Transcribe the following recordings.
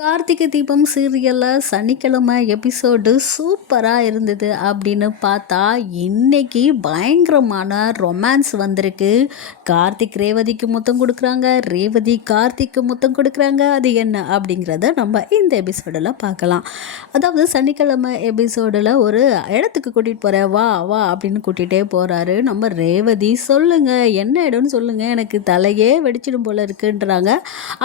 கார்த்திகை தீபம் சீரியலில் சனிக்கிழமை எபிசோடு சூப்பராக இருந்தது அப்படின்னு பார்த்தா இன்னைக்கு பயங்கரமான ரொமான்ஸ் வந்திருக்கு. கார்த்திக் ரேவதிக்கு முத்தம் கொடுக்குறாங்க ரேவதி கார்த்திக்கு முத்தம் கொடுக்குறாங்க அது என்ன அப்படிங்கிறத நம்ம இந்த எபிசோடில் பார்க்கலாம். அதாவது சனிக்கிழமை எபிசோடில் ஒரு இடத்துக்கு கூட்டிகிட்டு போகிற வா வா அப்படின்னு கூட்டிகிட்டே போகிறாரு நம்ம ரேவதி சொல்லுங்கள் என்ன இடம்னு சொல்லுங்கள் எனக்கு தலையே வெடிச்சிடும் போல இருக்குன்றாங்க.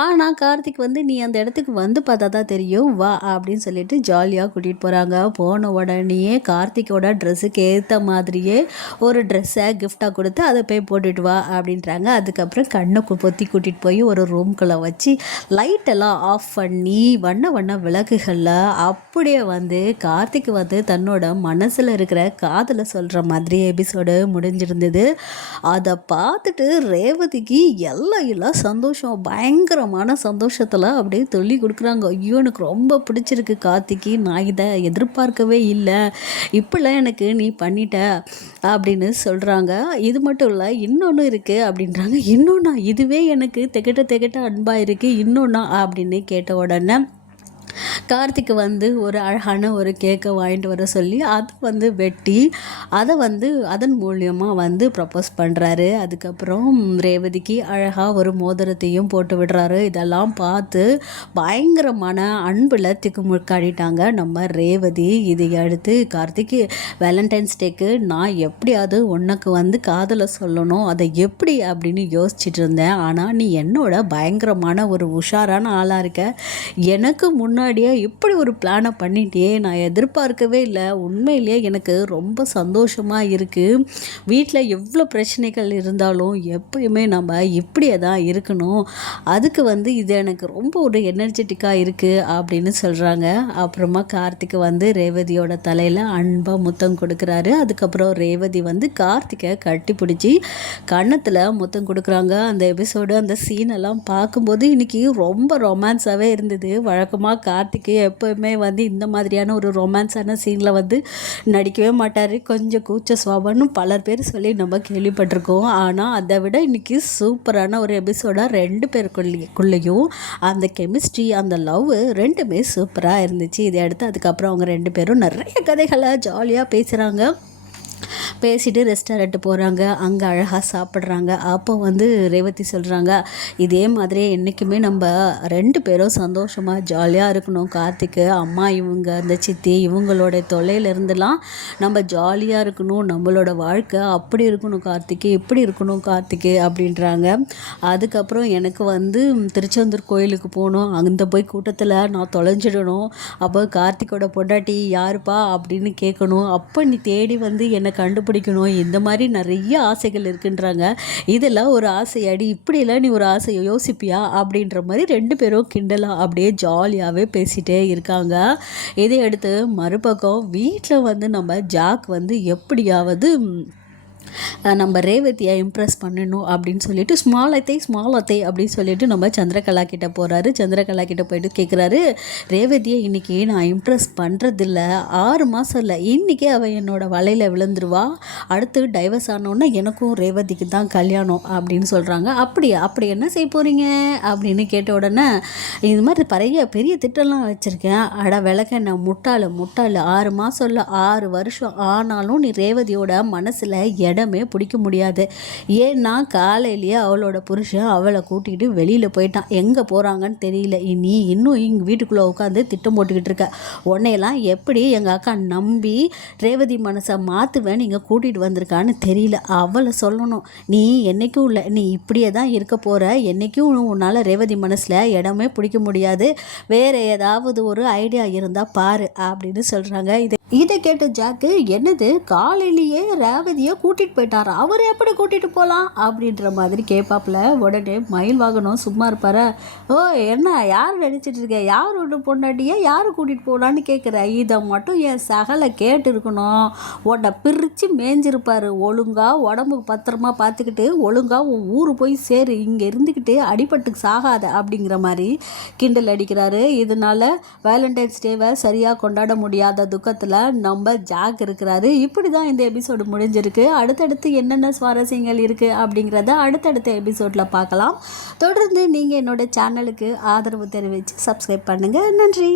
ஆனால் கார்த்திக் வந்து நீ அந்த இடத்துக்கு வந்து வந்து பார்த்தா தான் தெரியும் வா அப்படின்னு சொல்லிட்டு ஜாலியாக கூட்டிகிட்டு போகிறாங்க போன உடனேயே கார்த்திகோட ட்ரெஸ்ஸுக்கு ஏற்ற மாதிரியே ஒரு ட்ரெஸ்ஸை கிஃப்டாக கொடுத்து அதை போய் போட்டுட்டு வா அப்படின்றாங்க. அதுக்கப்புறம் கண்ணை பொத்தி கூட்டிகிட்டு போய் ஒரு ரூம்குள்ளே வச்சு லைட்டெல்லாம் ஆஃப் பண்ணி வண்ண வண்ண விளக்குகளில் அப்படியே வந்து கார்த்திக் வந்து தன்னோட மனசில் இருக்கிற காதில் சொல்கிற மாதிரி எபிசோடு முடிஞ்சிருந்தது. அதை பார்த்துட்டு ரேவதிக்கு எல்லாம் எல்லாம் சந்தோஷம். பயங்கரமான சந்தோஷத்தில் அப்படியே சொல்லி கொடுக்குறாங்க. சொல்கிறாங்க ஐயோ எனக்கு ரொம்ப பிடிச்சிருக்கு கார்த்திக்கு. நான் இதை எதிர்பார்க்கவே இல்லை. இப்படிலாம் எனக்கு நீ பண்ணிட்ட அப்படின்னு சொல்கிறாங்க இது மட்டும் இல்லை இன்னொன்று இருக்குது அப்படின்றாங்க. இன்னொன்னா? இதுவே எனக்கு திகட்ட திகட்ட அன்பாக இருக்குது இன்னொன்னா? அப்படின்னு கேட்ட உடனே கார்த்திக்கு வந்து ஒரு அழகான ஒரு கேக்கை வாங்கிட்டு வர சொல்லி அதை வந்து வெட்டி அதை வந்து அதன் மூலியமாக வந்து ப்ரப்போஸ் பண்ணுறாரு அதுக்கப்புறம் ரேவதிக்கு அழகாக ஒரு மோதிரத்தையும் போட்டு விடுறாரு. இதெல்லாம் பார்த்து பயங்கரமான அன்பில் திக்குமுக்காடிட்டாங்க நம்ம ரேவதி. இதை அடுத்து கார்த்திக்கு வேலண்டைன்ஸ் டேக்கு நான் எப்படியாவது உனக்கு வந்து காதலை சொல்லணும் அதை எப்படி அப்படின்னு யோசிச்சுட்டு இருந்தேன். ஆனால் நீ என்னோட பயங்கரமான ஒரு உஷாரான ஆளாக இருக்க. எனக்கு முன்னாடியே இப்படி ஒரு பிளானை பண்ணிட்டே நான் எதிர்பார்க்கவே இல்லை. உண்மையிலேயே எனக்கு ரொம்ப சந்தோஷமாக இருக்குது வீட்டில் எவ்வளோ பிரச்சனைகள் இருந்தாலும் எப்பயுமே நம்ம இப்படியே தான் இருக்கணும். அதுக்கு வந்து இது எனக்கு ரொம்ப ஒரு எனர்ஜெட்டிக்காக இருக்குது அப்படின்னு சொல்கிறாங்க அப்புறமா கார்த்திக் வந்து ரேவதியோட தலையில் அன்பாக முத்தம் கொடுக்குறாரு. அதுக்கப்புறம் ரேவதி வந்து கார்த்திகை கட்டி பிடிச்சி கன்னத்தில் முத்தம் கொடுக்குறாங்க. அந்த எபிசோடு அந்த சீனெல்லாம் பார்க்கும்போது இன்றைக்கி ரொம்ப ரொமான்ஸாகவே இருந்தது. வழக்கமாக கார்த்திக் எப்போவுமே வந்து இந்த மாதிரியான ஒரு ரொமான்ஸான சீனில் வந்து நடிக்கவே மாட்டார். கொஞ்சம் கூச்ச சுவாபம்னு பலர் பேர் சொல்லி நம்ம கேள்விப்பட்டிருக்கோம். ஆனால் அதை விட இன்றைக்கி சூப்பரான ஒரு எபிசோடாக ரெண்டு பேருக்குள்ளேயும் அந்த கெமிஸ்ட்ரி அந்த லவ் ரெண்டுமே சூப்பராக இருந்துச்சு. இதை அடுத்து அதுக்கப்புறம் அவங்க ரெண்டு பேரும் நிறைய கதைகளை ஜாலியாக பேசுகிறாங்க பேசிட்டு ரெஸ்டாரண்ட் போகிறாங்க அங்கே அழகாக சாப்பிட்றாங்க. அப்போ வந்து ரேவதி சொல்கிறாங்க இதே மாதிரியே என்றைக்குமே நம்ம ரெண்டு பேரும் சந்தோஷமாக ஜாலியாக இருக்கணும். கார்த்திக்கு அம்மா இவங்க அந்த சித்தி இவங்களோட தொல்லையிலேருந்துலாம் நம்ம ஜாலியாக இருக்கணும். நம்மளோட வாழ்க்கை அப்படி இருக்கணும் கார்த்திக்கு இப்படி இருக்கணும் கார்த்திக்கு அப்படின்றாங்க. அதுக்கப்புறம் எனக்கு வந்து திருச்செந்தூர் கோயிலுக்கு போகணும். அங்கே போய் கூட்டத்தில் நான் தொலைஞ்சிடணும். அப்போ கார்த்திக்கோட பொண்டாட்டி யாருப்பா அப்படின்னு கேட்கணும். அப்போ நீ தேடி வந்து என்னை கண்டு பிடிக்கணும் இந்த மாதிரி நிறைய ஆசைகள் இருக்குன்றாங்க. இதெல்லாம் ஒரு ஆசையாடி இப்படியெல்லாம் நீ ஒரு ஆசையை யோசிப்பியா? அப்படின்ற மாதிரி ரெண்டு பேரும் கிண்டலாக அப்படியே ஜாலியாகவே பேசிகிட்டே இருக்காங்க. இதை அடுத்து மறுபக்கம் வீட்டில் வந்து நம்ம ஜாக் வந்து எப்படியாவது நம்ம ரேவதியை இம்ப்ரெஸ் பண்ணணும் அப்படின்னு சொல்லிட்டு ஸ்மால் அத்தை ஸ்மால் அத்தை அப்படின்னு சொல்லிட்டு நம்ம சந்திரகலா கிட்ட போகிறாரு சந்திரகலா கிட்ட போயிட்டு கேட்குறாரு ரேவதியை இன்றைக்கி நான் இம்ப்ரெஸ் பண்ணுறதில்ல ஆறு மாதம் இல்லை. இன்றைக்கே அவள் என்னோட வலையில் விழுந்துருவா. அடுத்து டைவர்ஸ் ஆனோன்னா எனக்கும் ரேவதிக்கு தான் கல்யாணம் அப்படின்னு சொல்கிறாங்க அப்படியா? அப்படி என்ன செய்ய போகிறீங்க அப்படின்னு கேட்ட உடனே இது மாதிரி பெரிய பெரிய திட்டம்லாம் வச்சுருக்கேன். அட விளக்க நான் முட்டாள் முட்டாள். ஆறு மாதம் இல்லை. ஆறு வருஷம் ஆனாலும் நீ ரேவதியோட மனசில் இடமே பிடிக்க முடியாது. ஏன்னா காலையிலேயே அவளோட புருஷன் அவளை கூட்டிகிட்டு வெளியில் போயிட்டான். எங்கே போகிறாங்கன்னு தெரியல. நீ இன்னும் இங்கே வீட்டுக்குள்ளே உட்காந்து திட்டம் போட்டுக்கிட்டு இருக்க. உன்னையெல்லாம் எப்படி எங்கள் அக்கா நம்பி ரேவதி மனசை மாற்றுவேன் நீங்கள் கூட்டிகிட்டு வந்திருக்கான்னு தெரியல. அவளை சொல்லணும். நீ என்றைக்கும் இல்லை. நீ இப்படியே தான் இருக்க போகிற என்றைக்கும் உன்னால் ரேவதி மனசில் இடமே பிடிக்க முடியாது. வேறு ஏதாவது ஒரு ஐடியா இருந்தால் பாரு அப்படின்னு சொல்கிறாங்க இதை இதை கேட்ட ஜாக்கு என்னது காலையிலேயே ரேவதியை கூட்டிகிட்டு போயிட்டாரா? அவர் எப்படி கூட்டிகிட்டு போகலாம் அப்படின்ற மாதிரி கேட்பாப்புல உடனே மயில் வாகனம் சும்மா இருப்பார? ஓ என்ன யார் நினச்சிட்டு இருக்க? யார் ஒன்று பொண்டாட்டியே யார் கூட்டிகிட்டு போகலான்னு கேட்குற இதை மட்டும் என் சகலை கேட்டு இருக்கணும் உன்னை பிரித்து மேய்ஞ்சிருப்பார் ஒழுங்காக உடம்புக்கு பத்திரமா பார்த்துக்கிட்டு ஒழுங்காக உன் ஊர் போய் சேரு. இங்கே இருந்துக்கிட்டு அடிபட்டு சாகாத அப்படிங்கிற மாதிரி கிண்டல் அடிக்கிறாரு. இதனால் வேலண்டைன்ஸ் டேவை சரியாக கொண்டாட முடியாத துக்கத்தில் நம்ம ஜாக் இருக்கிறாரு. இப்படி தான் இந்த எபிசோடு முடிஞ்சிருக்கு. அடுத்தடுத்து என்னென்ன சுவாரஸ்யங்கள் இருக்குது அப்படிங்கிறத அடுத்தடுத்த எபிசோடில் பார்க்கலாம். தொடர்ந்து நீங்கள் என்னோட சேனலுக்கு ஆதரவு தெரிவித்து சப்ஸ்கிரைப் பண்ணுங்கள் நன்றி.